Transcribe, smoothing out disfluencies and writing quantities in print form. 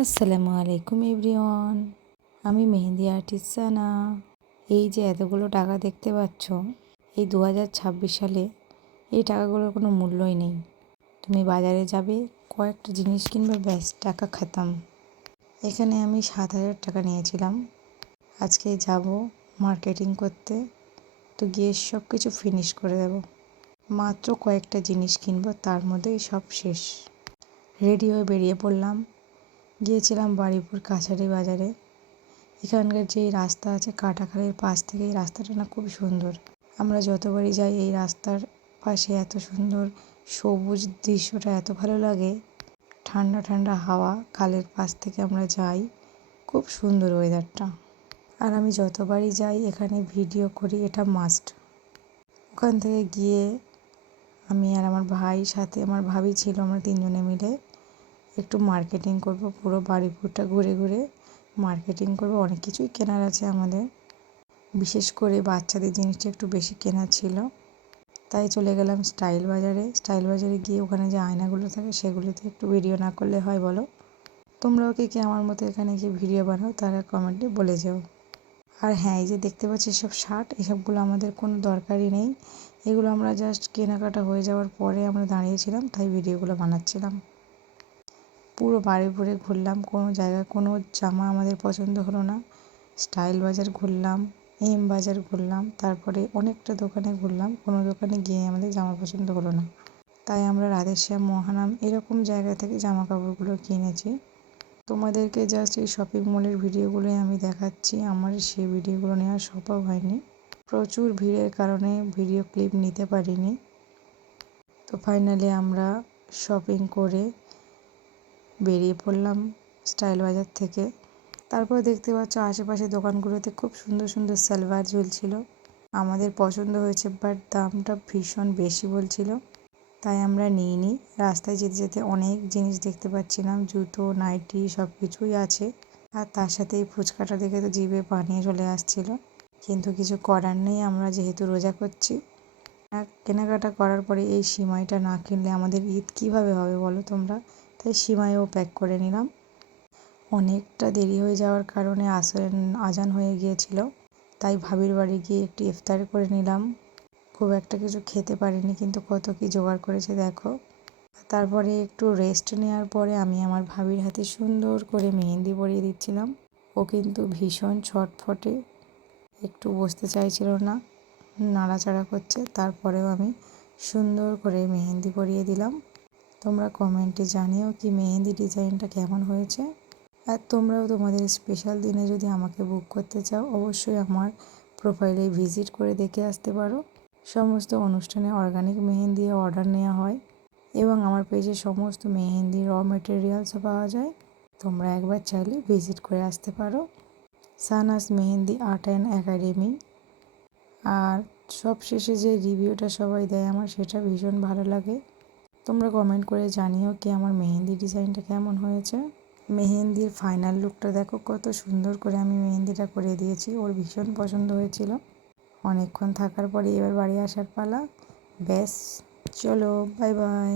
আসসালামু আলাইকুম এভরিওয়ান। আমি মেহেন্দি আর্টিস্ট সানা। এই যে এতগুলো টাকা দেখতে পাচ্ছ, এই 2026 সালে এই টাকাগুলোর কোনো মূল্যই নেই। তুমি বাজারে যাবে, কয়েকটা জিনিস কিনবে, ব্যাস টাকা খতম। এখানে আমি 7,000 টাকা নিয়েছিলাম। আজকে যাব মার্কেটিং করতে, তো গিয়ে সব কিছু ফিনিশ করে দেব। মাত্র কয়েকটা জিনিস কিনবো, তার মধ্যেই সব শেষ। রেডি হয়ে বেরিয়ে পড়লাম। গিয়েছিলাম বারুইপুর কাছারি বাজারে। এখানকার যেই রাস্তা আছে কাটাখালের পাশ থেকে, এই রাস্তাটা না খুব সুন্দর। আমরা যতবারই যাই এই রাস্তার পাশে এত সুন্দর সবুজ দৃশ্যটা এত ভালো লাগে। ঠান্ডা ঠান্ডা হাওয়া, খালের পাশ থেকে আমরা যাই, খুব সুন্দর ওয়েদারটা। আর আমি যতবারই যাই এখানে ভিডিও করি, এটা মাস্ট। ওখান থেকে গিয়ে আমি আর আমার ভাই, সাথে আমার ভাবি ছিল, আমরা তিনজনে মিলে একটু মার্কেটিং করব। পুরো বারুইপুরটা ঘুরে ঘুরে মার্কেটিং করব। অনেক কিছুই কেনার আছে আমাদের, বিশেষ করে বাচ্চাদের জিনিসটা একটু বেশি কেনার ছিল। তাই চলে গেলাম স্টাইল বাজারে। স্টাইল বাজারে গিয়ে ওখানে যে আয়নাগুলো থাকে সেগুলোতে একটু ভিডিও না করলে হয় বলো? তোমরাও কি আমার মতো এখানে গিয়ে ভিডিও বানাও? তারা কমেন্টে বলে যাও। আর হ্যাঁ, এই যে দেখতে পাচ্ছি এসব শার্ট, এসবগুলো আমাদের কোনো দরকারই নেই। এগুলো আমরা জাস্ট কেনাকাটা হয়ে যাওয়ার পরে আমরা দাঁড়িয়েছিলাম, তাই ভিডিওগুলো বানাচ্ছিলাম। পুরো বারুইপুরে ঘুরলাম, কোনো জায়গায় কোনো জামা আমাদের পছন্দ হলো না। স্টাইল বাজার ঘুরলাম, এম বাজার ঘুরলাম, তারপরে অনেকটা দোকানে ঘুরলাম, কোনো দোকানে গিয়ে আমাদের জামা পছন্দ হলো না। তাই আমরা রাধেশ্যাম, মহানাম এরকম জায়গা থেকে জামা কাপড়গুলো কিনেছি। তোমাদেরকে জাস্ট এই শপিং মলের ভিডিওগুলোই আমি দেখাচ্ছি, আমার সেই ভিডিওগুলো নেওয়ার সৌভাগ্য হয়নি। প্রচুর ভিড়ের কারণে ভিডিও ক্লিপ নিতে পারিনি। তো ফাইনালি আমরা শপিং করে বেরিয়ে পড়লাম স্টাইল বাজার থেকে। তারপর দেখতে পাচ্ছ আশেপাশে দোকানগুলোতে খুব সুন্দর সুন্দর সালোয়ার ঝুলছিল। আমাদের পছন্দ হয়েছে, বাট দামটা ভীষণ বেশি বলছিল, তাই আমরা নিইনি। রাস্তায় যেতে যেতে অনেক জিনিস দেখতে পাচ্ছিলাম, জুতো, নাইটি সব কিছুই আছে। আর তার সাথে এই ফুচকাটা দেখে তো জিভে পানি চলে আসছিল, কিন্তু কিছু করার নেই, আমরা যেহেতু রোজা করছি। কেনাকাটা করার পরে এই সিমাইটা না কিনলে আমাদের ঈদ কীভাবে হবে বলো তোমরা? তাই সিমাইও প্যাক করে নিলাম। অনেকটা দেরি হয়ে যাওয়ার কারণে আজান হয়ে গিয়েছিল, তাই ভাবির বাড়ি গিয়ে একটু ইফতার করে নিলাম। খুব একটা কিছু খেতে পারিনি, কিন্তু কত কি জোগাড় করেছে দেখো। তারপরে একটু রেস্ট নেওয়ার পরে আমি আমার ভাবির হাতে সুন্দর করে মেহেন্দি পরিয়ে দিচ্ছিলাম। ও কিন্তু ভীষণ ছটফটে, একটু বসতে চাইছিল না, নাড়াচাড়া করছে। তারপরেও আমি সুন্দর করে মেহেন্দি পরিয়ে দিলাম। তোমরা কমেন্টে জানিও কি মেহেন্দি ডিজাইনটা কেমন হয়েছে। আর তোমরাও তোমাদের স্পেশাল দিনে যদি আমাকে বুক করতে চাও, অবশ্যই আমার প্রোফাইলে ভিজিট করে দেখে আসতে পারো। সমস্ত অনুষ্ঠানে অর্গানিক মেহেন্দি অর্ডার নেওয়া হয়, এবং আমার পেজে সমস্ত মেহেন্দি র মেটেরিয়ালসও পাওয়া যায়। তোমরা একবার চাইলে ভিজিট করে আসতে পারো। Sanas mehndi art and academy. আর সবশেষে যে রিভিউটা সবাই দেয় আমার, সেটা ভীষণ ভালো লাগে। তোমরা কমেন্ট করে জানিও কি আমার মেহেন্দি ডিজাইনটা কেমন হয়েছে। মেহেন্দির ফাইনাল লুকটা দেখো, কত সুন্দর করে আমি মেহেন্দিটা করে দিয়েছি। ওর ভীষণ পছন্দ হয়েছিল। অনেকক্ষণ থাকার পরে এবার বাড়ি আসার পালা। ব্যাস, চলো, বাই বাই।